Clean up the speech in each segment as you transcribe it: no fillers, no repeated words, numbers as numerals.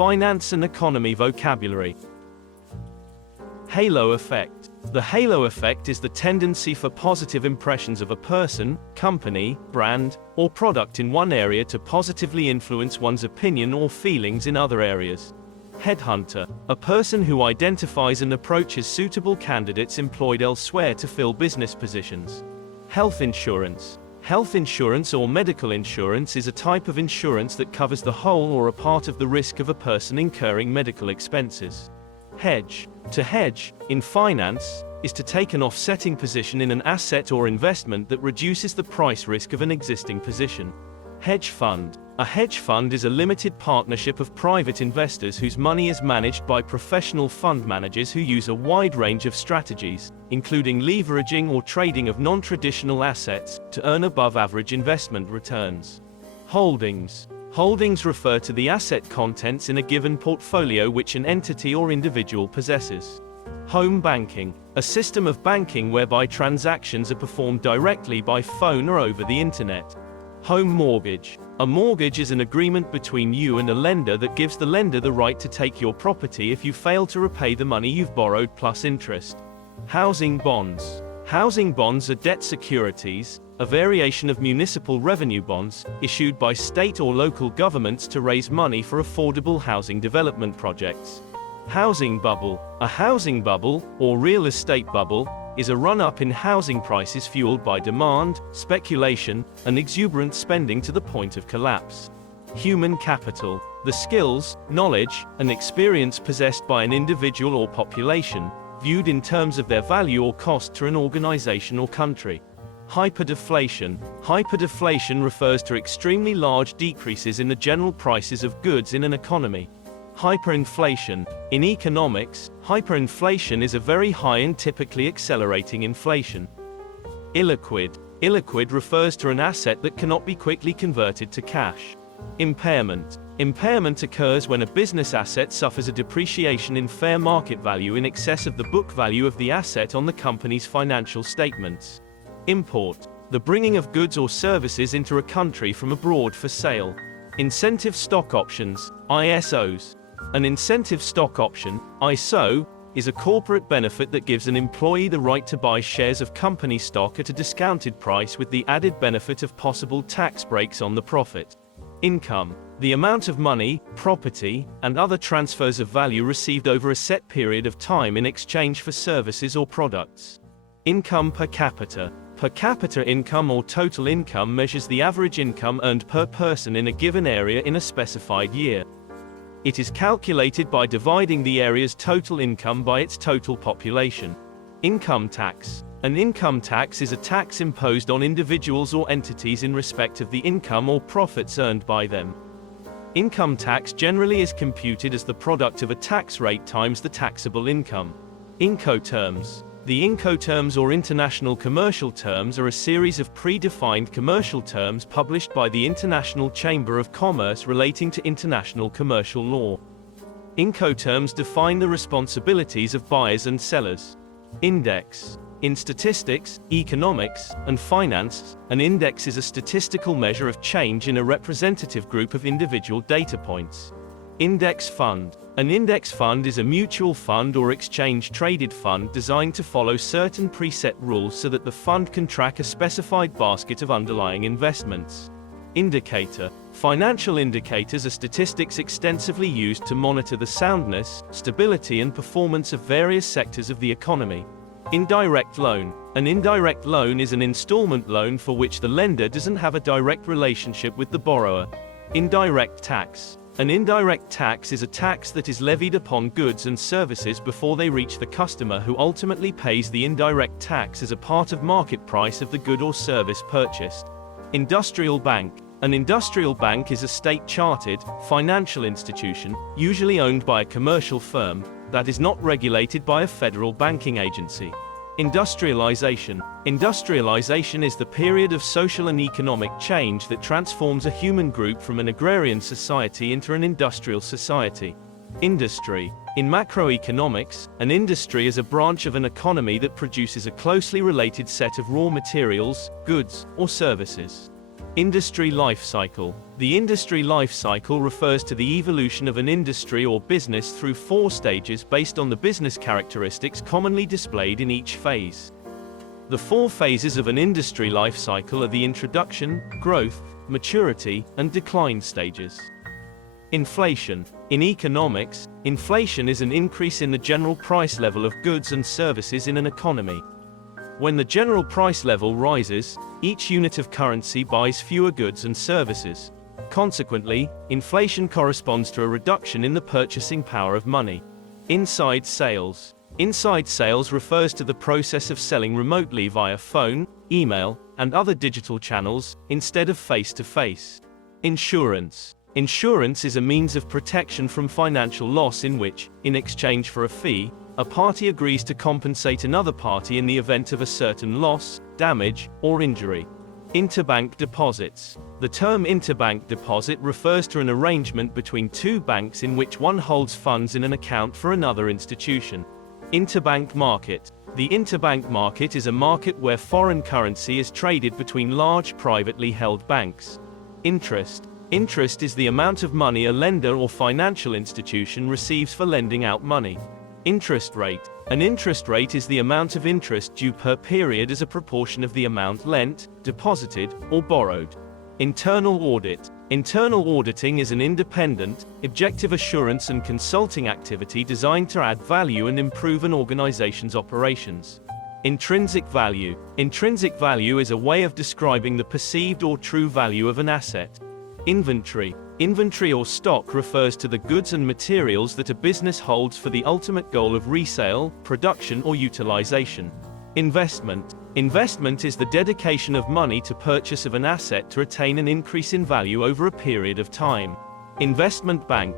finance and economy vocabulary. Halo effect. The halo effect is the tendency for positive impressions of a person, company, brand, or product in one area to positively influence one's opinion or feelings in other areas. Headhunter. A person who identifies and approaches suitable candidates employed elsewhere to fill business positions. Health insurance. Health insurance or medical insurance is a type of insurance that covers the whole or a part of the risk of a person incurring medical expenses. Hedge. To hedge, in finance, is to take an offsetting position in an asset or investment that reduces the price risk of an existing position. Hedge fund. A hedge fund is a limited partnership of private investors whose money is managed by professional fund managers who use a wide range of strategies, including leveraging or trading of non-traditional assets, to earn above-average investment returns. Holdings. Holdings refer to the asset contents in a given portfolio which an entity or individual possesses. Home banking. A system of banking whereby transactions are performed directly by phone or over the internet. Home mortgage. A mortgage is an agreement between you and a lender that gives the lender the right to take your property if you fail to repay the money you've borrowed plus interest. Housing bonds. Housing bonds are debt securities, a variation of municipal revenue bonds, issued by state or local governments to raise money for affordable housing development projects. Housing bubble. A housing bubble, or real estate bubble, is a run-up in housing prices fueled by demand, speculation, and exuberant spending to the point of collapse. Human capital. The skills, knowledge, and experience possessed by an individual or population, viewed in terms of their value or cost to an organization or country. Hyperdeflation. Hyperdeflation refers to extremely large decreases in the general prices of goods in an economy. Hyperinflation. In economics, hyperinflation is a very high and typically accelerating inflation. Illiquid. Illiquid refers to an asset that cannot be quickly converted to cash. Impairment. Impairment occurs when a business asset suffers a depreciation in fair market value in excess of the book value of the asset on the company's financial statements. Import. The bringing of goods or services into a country from abroad for sale. Incentive stock options, ISOs. An incentive stock option, ISO, is a corporate benefit that gives an employee the right to buy shares of company stock at a discounted price with the added benefit of possible tax breaks on the profit. Income. The amount of money, property, and other transfers of value received over a set period of time in exchange for services or products. Income per capita. Per capita income or total income measures the average income earned per person in a given area in a specified year. It is calculated by dividing the area's total income by its total population. Income tax. An income tax is a tax imposed on individuals or entities in respect of the income or profits earned by them. Income tax generally is computed as the product of a tax rate times the taxable income. Incoterms. The Incoterms or International Commercial Terms are a series of pre-defined commercial terms published by the International Chamber of Commerce relating to international commercial law. Incoterms define the responsibilities of buyers and sellers. Index. In statistics, economics, and finance, an index is a statistical measure of change in a representative group of individual data points. Index fund. An index fund is a mutual fund or exchange-traded fund designed to follow certain preset rules so that the fund can track a specified basket of underlying investments. Indicator. Financial indicators are statistics extensively used to monitor the soundness, stability, and performance of various sectors of the economy. Indirect loan. An indirect loan is an installment loan for which the lender doesn't have a direct relationship with the borrower. Indirect tax. An indirect tax is a tax that is levied upon goods and services before they reach the customer, who ultimately pays the indirect tax as a part of market price of the good or service purchased. Industrial bank. An industrial bank is a state-chartered, financial institution, usually owned by a commercial firm, that is not regulated by a federal banking agency. Industrialization. Industrialization is the period of social and economic change that transforms a human group from an agrarian society into an industrial society. Industry. In macroeconomics, an industry is a branch of an economy that produces a closely related set of raw materials, goods, or services. Industry life cycle. The industry life cycle refers to the evolution of an industry or business through 4 stages based on the business characteristics commonly displayed in each phase. The 4 phases of an industry life cycle are the introduction, growth, maturity, and decline stages. Inflation. In economics, inflation is an increase in the general price level of goods and services in an economy. When the general price level rises, each unit of currency buys fewer goods and services. Consequently, inflation corresponds to a reduction in the purchasing power of money. Inside sales. Inside sales refers to the process of selling remotely via phone, email, and other digital channels, instead of face-to-face. Insurance. Insurance is a means of protection from financial loss in which, in exchange for a fee, a party agrees to compensate another party in the event of a certain loss, damage, or injury. Interbank deposits. The term interbank deposit refers to an arrangement between 2 banks in which one holds funds in an account for another institution. Interbank market. The interbank market is a market where foreign currency is traded between large privately held banks. Interest. Interest is the amount of money a lender or financial institution receives for lending out money. Interest rate. An interest rate is the amount of interest due per period as a proportion of the amount lent, deposited, or borrowed. Internal audit. Internal auditing is an independent, objective assurance and consulting activity designed to add value and improve an organization's operations. Intrinsic value. Intrinsic value is a way of describing the perceived or true value of an asset. Inventory. Inventory or stock refers to the goods and materials that a business holds for the ultimate goal of resale, production, or utilization. Investment. Investment is the dedication of money to purchase of an asset to attain an increase in value over a period of time. Investment bank.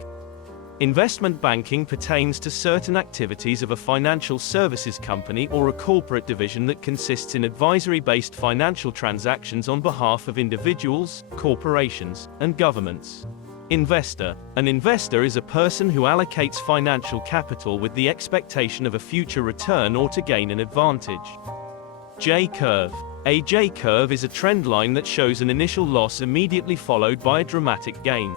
Investment banking pertains to certain activities of a financial services company or a corporate division that consists in advisory-based financial transactions on behalf of individuals, corporations, and governments. Investor. An investor is a person who allocates financial capital with the expectation of a future return or to gain an advantage. J-curve. A J-curve is a trend line that shows an initial loss immediately followed by a dramatic gain.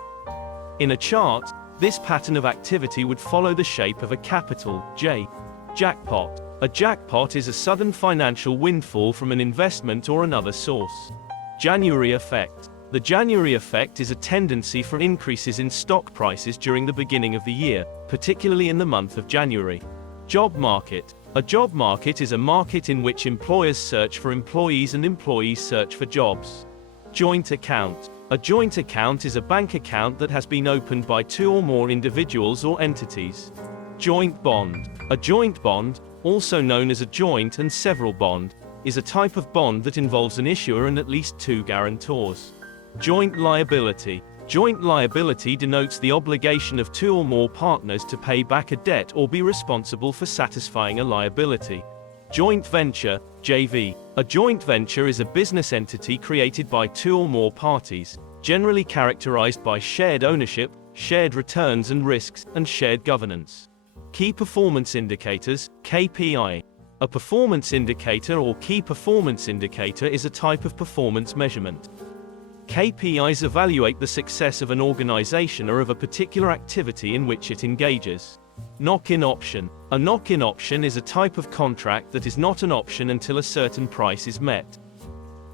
In a chart, this pattern of activity would follow the shape of a capital J. Jackpot. A jackpot is a sudden financial windfall from an investment or another source. January effect. The January effect is a tendency for increases in stock prices during the beginning of the year, particularly in the month of January. Job market. A job market is a market in which employers search for employees and employees search for jobs. Joint account. A joint account is a bank account that has been opened by 2 or more individuals or entities. Joint bond. A joint bond, also known as a joint and several bond, is a type of bond that involves an issuer and at least 2 guarantors. Joint liability. Joint liability denotes the obligation of 2 or more partners to pay back a debt or be responsible for satisfying a liability. Joint venture, JV. A joint venture is a business entity created by 2 or more parties, generally characterized by shared ownership, shared returns and risks, and shared governance. Key performance indicators, KPI. A performance indicator or key performance indicator is a type of performance measurement. KPIs evaluate the success of an organization or of a particular activity in which it engages. Knock-in option. A knock-in option is a type of contract that is not an option until a certain price is met.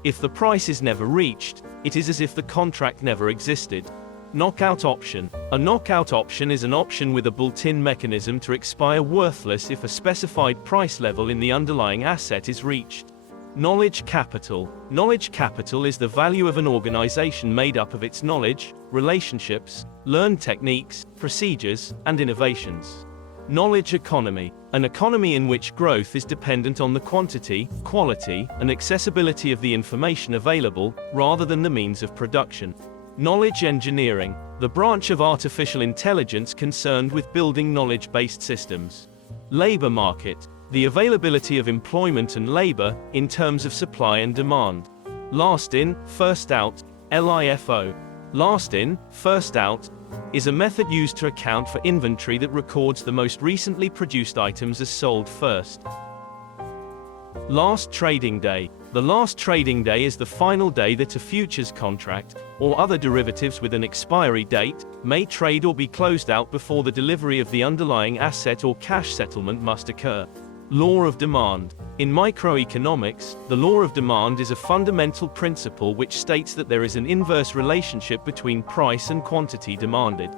If the price is never reached, it is as if the contract never existed. Knockout option. A knockout option is an option with a built-in mechanism to expire worthless if a specified price level in the underlying asset is reached. Knowledge capital. Knowledge capital is the value of an organization made up of its knowledge, relationships, learned techniques, procedures, and innovations. Knowledge economy. An economy in which growth is dependent on the quantity, quality, and accessibility of the information available, rather than the means of production. Knowledge engineering. The branch of artificial intelligence concerned with building knowledge-based systems. Labor market. The availability of employment and labor, in terms of supply and demand. Last in, first out, LIFO. Last in, first out, is a method used to account for inventory that records the most recently produced items as sold first. Last trading day. The last trading day is the final day that a futures contract, or other derivatives with an expiry date, may trade or be closed out before the delivery of the underlying asset or cash settlement must occur. Law of demand. In microeconomics, the law of demand is a fundamental principle which states that there is an inverse relationship between price and quantity demanded.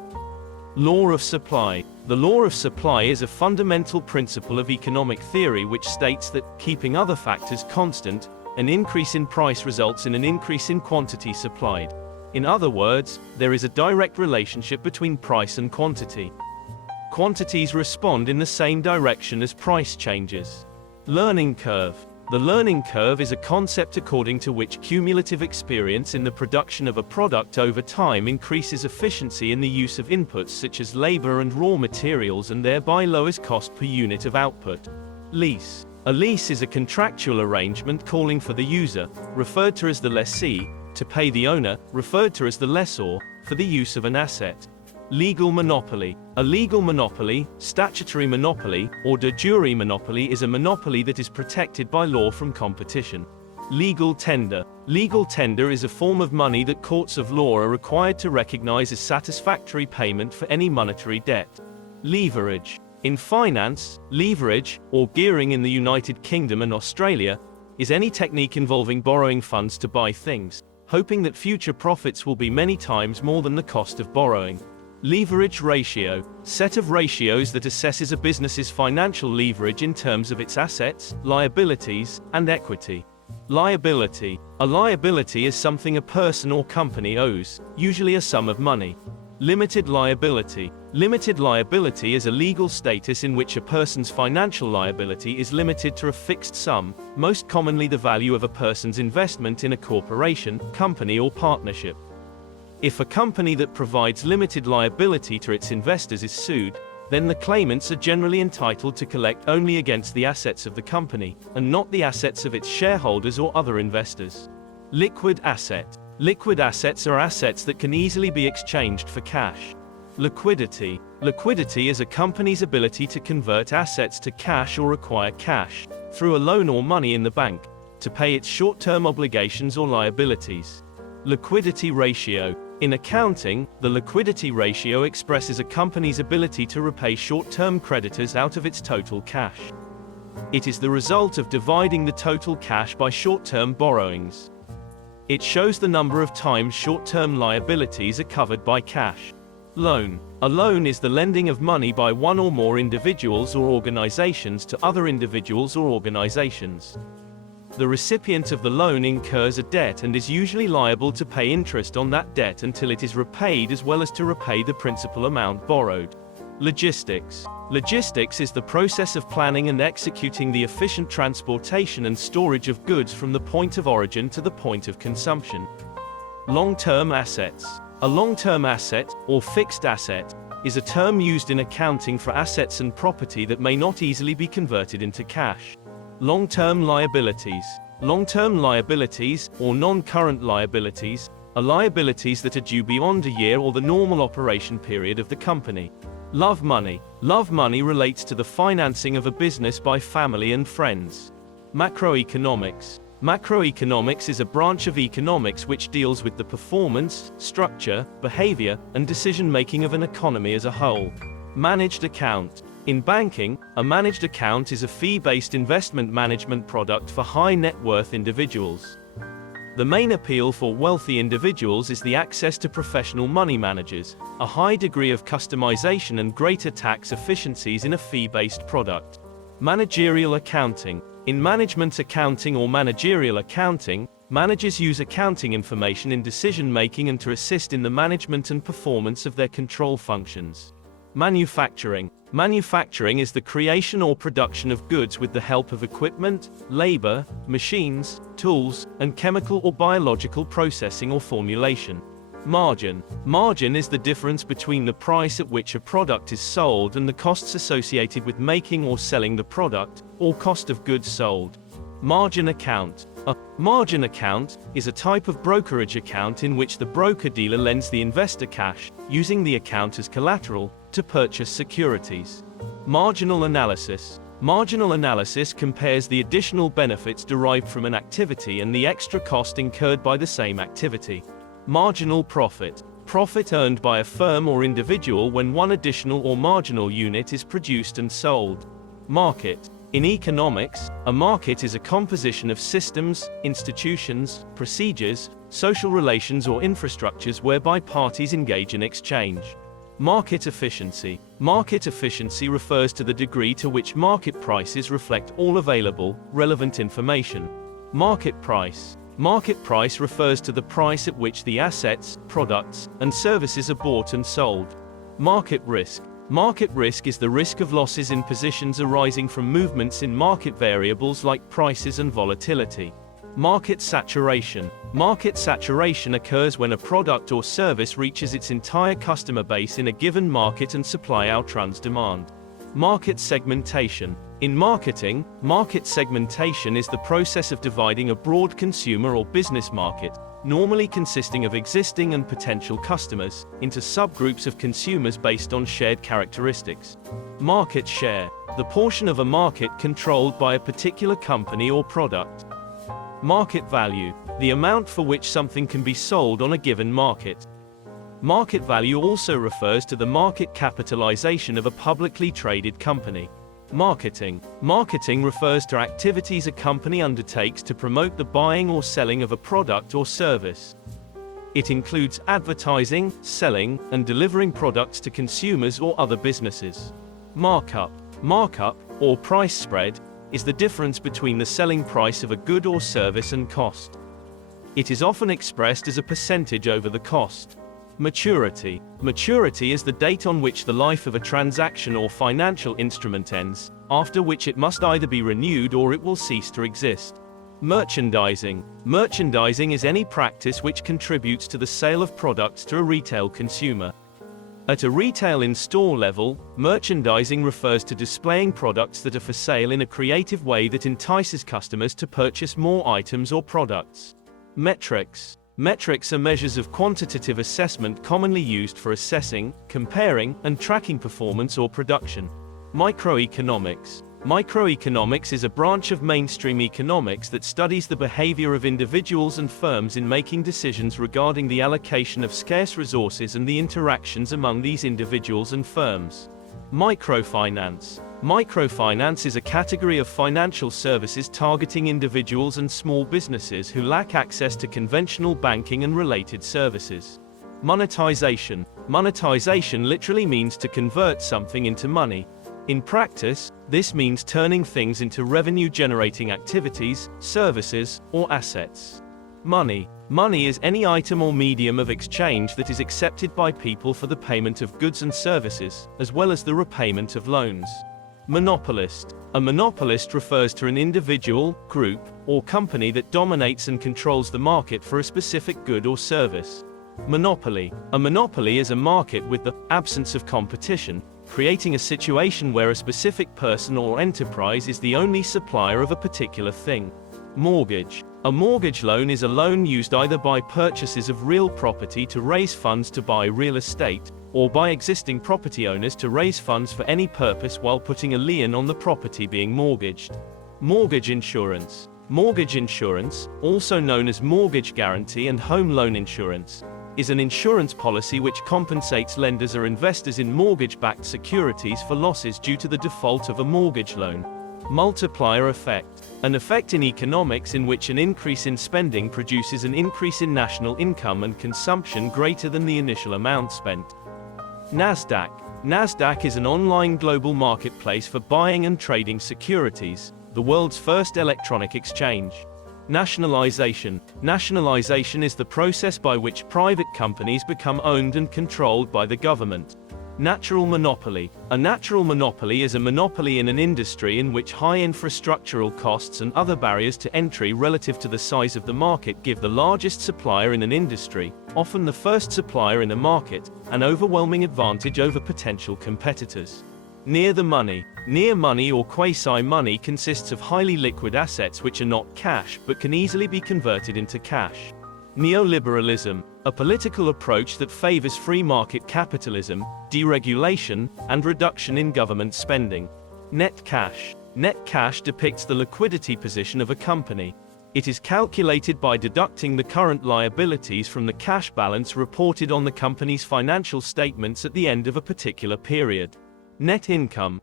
Law of supply. The law of supply is a fundamental principle of economic theory which states that, keeping other factors constant, an increase in price results in an increase in quantity supplied. In other words, there is a direct relationship between price and quantity. Quantities respond in the same direction as price changes. Learning curve. The learning curve is a concept according to which cumulative experience in the production of a product over time increases efficiency in the use of inputs such as labor and raw materials and thereby lowers cost per unit of output. Lease. A lease is a contractual arrangement calling for the user, referred to as the lessee, to pay the owner, referred to as the lessor, for the use of an asset. Legal monopoly. A legal monopoly, statutory monopoly, or de jure monopoly is a monopoly that is protected by law from competition. Legal tender. Legal tender is a form of money that courts of law are required to recognize as satisfactory payment for any monetary debt. Leverage. In finance, leverage, or gearing in the United Kingdom and Australia, is any technique involving borrowing funds to buy things, hoping that future profits will be many times more than the cost of borrowing. Leverage ratio. Set of ratios that assesses a business's financial leverage in terms of its assets, liabilities, and equity. Liability. A liability is something a person or company owes, usually a sum of money. Limited liability. Limited liability is a legal status in which a person's financial liability is limited to a fixed sum, most commonly the value of a person's investment in a corporation, company or partnership. If a company that provides limited liability to its investors is sued, then the claimants are generally entitled to collect only against the assets of the company, and not the assets of its shareholders or other investors. Liquid asset. Liquid assets are assets that can easily be exchanged for cash. Liquidity. Liquidity is a company's ability to convert assets to cash or acquire cash, through a loan or money in the bank, to pay its short-term obligations or liabilities. Liquidity ratio. In accounting, the liquidity ratio expresses a company's ability to repay short-term creditors out of its total cash. It is the result of dividing the total cash by short-term borrowings. It shows the number of times short-term liabilities are covered by cash. Loan. A loan is the lending of money by one or more individuals or organizations to other individuals or organizations. The recipient of the loan incurs a debt and is usually liable to pay interest on that debt until it is repaid, as well as to repay the principal amount borrowed. Logistics. Logistics is the process of planning and executing the efficient transportation and storage of goods from the point of origin to the point of consumption. Long-term assets. A long-term asset, or fixed asset, is a term used in accounting for assets and property that may not easily be converted into cash. Long-term liabilities. Long-term liabilities, or non-current liabilities, are liabilities that are due beyond a year or the normal operation period of the company. Love money. Love money relates to the financing of a business by family and friends. Macroeconomics. Macroeconomics is a branch of economics which deals with the performance, structure, behavior, and decision-making of an economy as a whole. Managed account. In banking, a managed account is a fee-based investment management product for high net worth individuals. The main appeal for wealthy individuals is the access to professional money managers, a high degree of customization and greater tax efficiencies in a fee-based product. Managerial accounting. In management accounting or managerial accounting, managers use accounting information in decision-making and to assist in the management and performance of their control functions. Manufacturing. Manufacturing is the creation or production of goods with the help of equipment, labor, machines, tools, and chemical or biological processing or formulation. Margin. Margin is the difference between the price at which a product is sold and the costs associated with making or selling the product, or cost of goods sold. Margin account. A margin account is a type of brokerage account in which the broker-dealer lends the investor cash, using the account as collateral, to purchase securities. Marginal analysis. Marginal analysis compares the additional benefits derived from an activity and the extra cost incurred by the same activity. Marginal profit. Profit earned by a firm or individual when one additional or marginal unit is produced and sold. Market. In economics, a market is a composition of systems, institutions, procedures, social relations or infrastructures whereby parties engage in exchange. Market efficiency. Market efficiency refers to the degree to which market prices reflect all available, relevant information. Market price. Market price refers to the price at which the assets, products, and services are bought and sold. Market risk. Market risk is the risk of losses in positions arising from movements in market variables like prices and volatility. Market saturation. Market saturation occurs when a product or service reaches its entire customer base in a given market and supply outruns demand. Market segmentation. In marketing, market segmentation is the process of dividing a broad consumer or business market, normally consisting of existing and potential customers, into subgroups of consumers based on shared characteristics. Market share. The portion of a market controlled by a particular company or product. Market value. The amount for which something can be sold on a given market. Market value also refers to the market capitalization of a publicly traded company. Marketing. Marketing refers to activities a company undertakes to promote the buying or selling of a product or service. It includes advertising, selling, and delivering products to consumers or other businesses. Markup. Markup, or price spread, is the difference between the selling price of a good or service and cost. It is often expressed as a percentage over the cost. Maturity. Maturity is the date on which the life of a transaction or financial instrument ends, after which it must either be renewed or it will cease to exist. Merchandising. Merchandising is any practice which contributes to the sale of products to a retail consumer. At a retail in-store level, merchandising refers to displaying products that are for sale in a creative way that entices customers to purchase more items or products. Metrics. Metrics are measures of quantitative assessment commonly used for assessing, comparing, and tracking performance or production. Microeconomics. Microeconomics is a branch of mainstream economics that studies the behavior of individuals and firms in making decisions regarding the allocation of scarce resources and the interactions among these individuals and firms. Microfinance. Microfinance is a category of financial services targeting individuals and small businesses who lack access to conventional banking and related services. Monetization. Monetization literally means to convert something into money. In practice, this means turning things into revenue-generating activities, services, or assets. Money. Money is any item or medium of exchange that is accepted by people for the payment of goods and services, as well as the repayment of loans. Monopolist. A monopolist refers to an individual, group, or company that dominates and controls the market for a specific good or service. Monopoly. A monopoly is a market with the absence of competition, creating a situation where a specific person or enterprise is the only supplier of a particular thing. Mortgage. A mortgage loan is a loan used either by purchasers of real property to raise funds to buy real estate, or by existing property owners to raise funds for any purpose while putting a lien on the property being mortgaged. Mortgage insurance. Mortgage insurance, also known as mortgage guarantee and home loan insurance, is an insurance policy which compensates lenders or investors in mortgage-backed securities for losses due to the default of a mortgage loan. Multiplier effect. An effect in economics in which an increase in spending produces an increase in national income and consumption greater than the initial amount spent. Nasdaq. Nasdaq is an online global marketplace for buying and trading securities, the world's first electronic exchange. Nationalization. Nationalization is the process by which private companies become owned and controlled by the government. Natural monopoly. A natural monopoly is a monopoly in an industry in which high infrastructural costs and other barriers to entry relative to the size of the market give the largest supplier in an industry, often the first supplier in a market, an overwhelming advantage over potential competitors. Near the money. Near money or quasi-money consists of highly liquid assets which are not cash but can easily be converted into cash. Neoliberalism. A political approach that favors free market capitalism, deregulation, and reduction in government spending. Net cash. Net cash depicts the liquidity position of a company. It is calculated by deducting the current liabilities from the cash balance reported on the company's financial statements at the end of a particular period. Net income.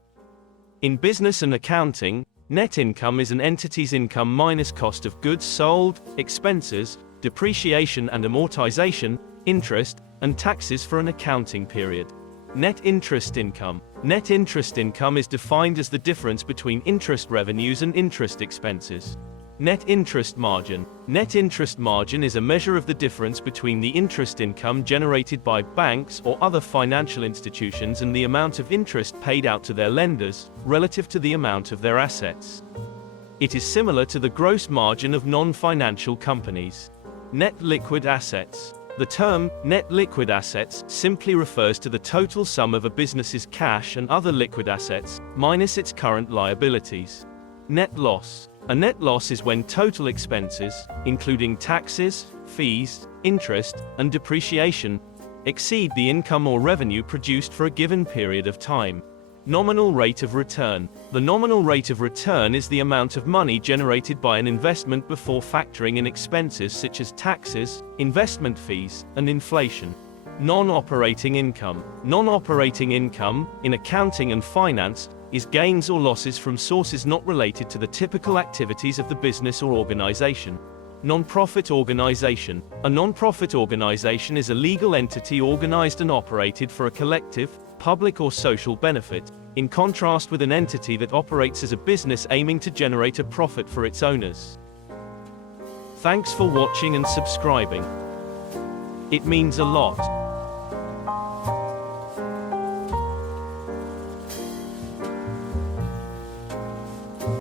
In business and accounting, net income is an entity's income minus cost of goods sold, expenses, depreciation and amortization, interest, and taxes for an accounting period. Net interest income. Net interest income is defined as the difference between interest revenues and interest expenses. Net interest margin. Net interest margin is a measure of the difference between the interest income generated by banks or other financial institutions and the amount of interest paid out to their lenders, relative to the amount of their assets. It is similar to the gross margin of non-financial companies. Net liquid assets. The term, net liquid assets, simply refers to the total sum of a business's cash and other liquid assets, minus its current liabilities. Net loss. A net loss is when total expenses, including taxes, fees, interest, and depreciation, exceed the income or revenue produced for a given period of time. Nominal rate of return. The nominal rate of return is the amount of money generated by an investment before factoring in expenses such as taxes, investment fees, and inflation. Non-operating income. Non-operating income, in accounting and finance, is gains or losses from sources not related to the typical activities of the business or organization. Non-profit organization. A non-profit organization is a legal entity organized and operated for a collective, public or social benefit, in contrast with an entity that operates as a business aiming to generate a profit for its owners. Thanks for watching and subscribing. It means a lot.